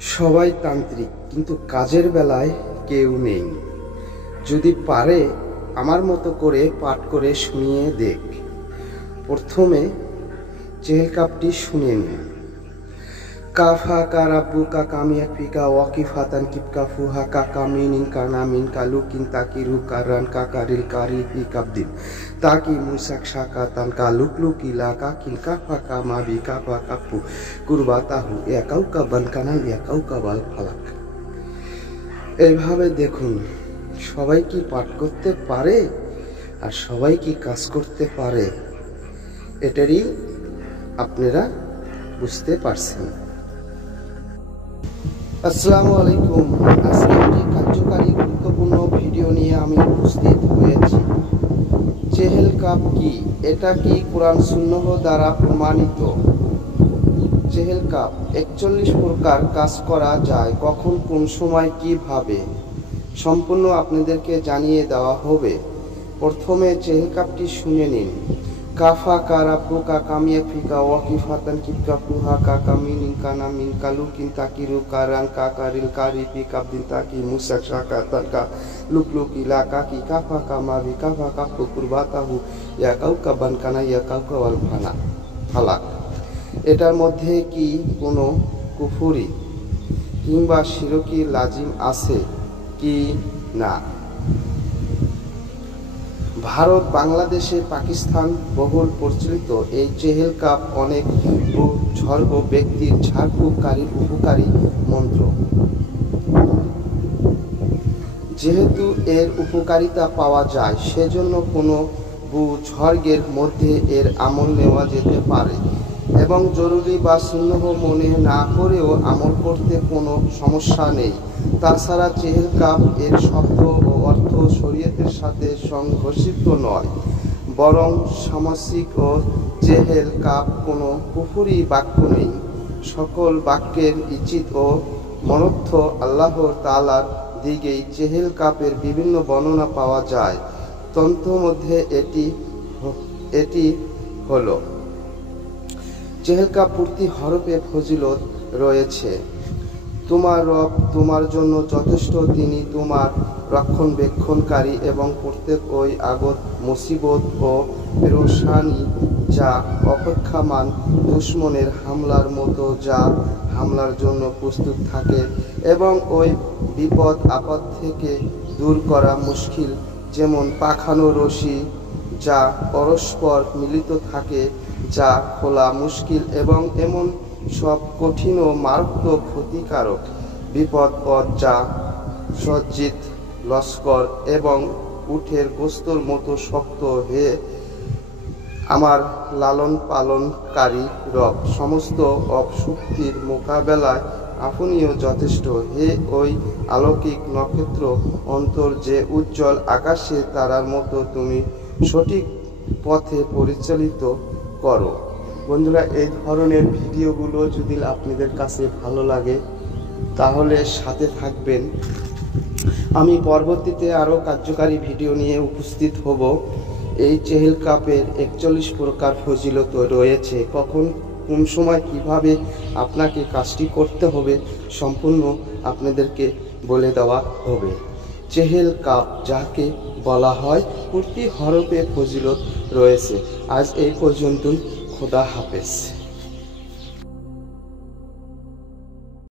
সবাই তান্ত্রিক, কিন্তু কাজের বেলায় কেউ নেই। যদি পারে আমার মতো করে পাঠ করে শুনিয়ে দেখ। প্রথমে চেহেল কাপটি শুনে নিন। কাফা কা রাব্বু কা কামিয়া ফিকা ওয়াকিফাতান কিপকা ফুহা কা কামিনিন কানা মিন কালু কিন তাকিরু কারান কা কারিল কারি ফি কাবদিন তাকি মুসাক শাকাতান কা লুকলুকি লা কা কিল কাফা কা মাবি কাফা কাপু কুরবাতাহু ইয়াকাউ কা বানকানা ইয়াকাউ কা বাল ফালাক। এইভাবে দেখুন, সবাই কি পাঠ করতে পারে আর সবাই কি কাজ করতে পারে, এটারই আপনারা বুঝতে পারছেন। আসসালামু আলাইকুম। আজকে একটি কার্যকারী গুরুত্বপূর্ণ ভিডিও নিয়ে আমি উপস্থিত হয়েছি। চেহেল কাপ কি? এটা কি কোরআন সুন্নাহ দ্বারা প্রমাণিত? চেহেল কাপ 41 প্রকার কাজ করা যায়। কখন, কোন সময়, কিভাবে, সম্পূর্ণ আপনাদেরকে জানিয়ে দেওয়া হবে। প্রথমে চেহেল কাপটি শুনে নিন। কাফা কা রাব্বু কা কামিয়া ফিকা ওয়াকিফাতান কিপকা ফুহা কা কামিনিন কানা মিন কালু কিন তাকিরু কারান কা কারিল কারি ফি কাবদিন তাকি মুসাক শাকাতান কা লুকলুকি লা কা কি কাফা কা মাবি কাফা কাপু কুরবাতাহু ইয়াকাউ কা বানকানা ইয়াকাউ কা ওয়াল ফালাক। এটার মধ্যে কি কোনো কুফরি কিংবা শিরকি লাজিম আছে কি না? ভারত, বাংলাদেশে, পাকিস্তান বহুল প্রচলিত এই চেহেল কাপ অনেক বুজুর্গ ব্যক্তির ঝাড়ফুঁককারীর উপকারী মন্ত্র। যেহেতু এর উপকারিতা পাওয়া যায়, সেজন্য কোনো বুজুর্গের মধ্যে এর আমল নেওয়া যেতে পারে এবং জরুরি বা সুন্নাহ মনে না করেও আমল করতে কোনো সমস্যা নেই। তাছাড়া চেহেল কাপ এর শব্দ ও অর্থ শরীয়তের সাথে সংঘর্ষিত নয়, বরং সামাসিক ও চেহেল কাপ কোনো কুফরি বাক্য নেই। সকল বাক্যের ইচিত ও মনর্থ আল্লাহ তাআলার দিকেই চেহেল কাপের বিভিন্ন বর্ণনা পাওয়া যায়। তন্ত্র মধ্যে এটি হলো চেহেল কাপ প্রতি হরফে ফজিলত রয়েছে। তোমার রব তোমার জন্য যথেষ্ট, তিনি তোমার রক্ষণবেক্ষণকারী এবং প্রত্যেক ওই আগত মুসিবত ও পেরেশানি যা অপেক্ষামান দুশমনের হামলার মতো, যা হামলার জন্য প্রস্তুত থাকে, এবং ওই বিপদ আপদ থেকে দূর করা মুশকিল, যেমন পাখানো রশি যা পরস্পর মিলিত থাকে, যা খোলা মুশকিল, এবং এমন সব কঠিন ও মারাত্মক ক্ষতিকারক বিপদ যা সজ্জিত লস্কর এবং উটের গোস্তর মতো শক্ত। হে আমার লালন পালনকারী রব, সমস্ত অপশক্তির মোকাবেলায় আপনিও যথেষ্ট। হে ওই আলৌকিক নক্ষত্র অন্তর যে উজ্জ্বল আকাশে তারার মতো, তুমি সঠিক পথে পরিচালিত করো। বন্ধুরা, এই ধরনের ভিডিওগুলো যদি আপনাদের কাছে ভালো লাগে তাহলে সাথে থাকবেন। আমি পরবর্তীতে আরও কার্যকারী ভিডিও নিয়ে উপস্থিত হব। এই চেহেল কাপের 41 প্রকার ফজিলত রয়েছে। কখন, কোন সময়, কিভাবে আপনাকে কাজটি করতে হবে সম্পূর্ণ আপনাদেরকে বলে দেওয়া হবে। চেহেল কাপ যাকে বলা হয়, প্রতি হরফে ফজিলত রয়েছে। আজ এই পর্যন্তই। খোদা হাফেজ।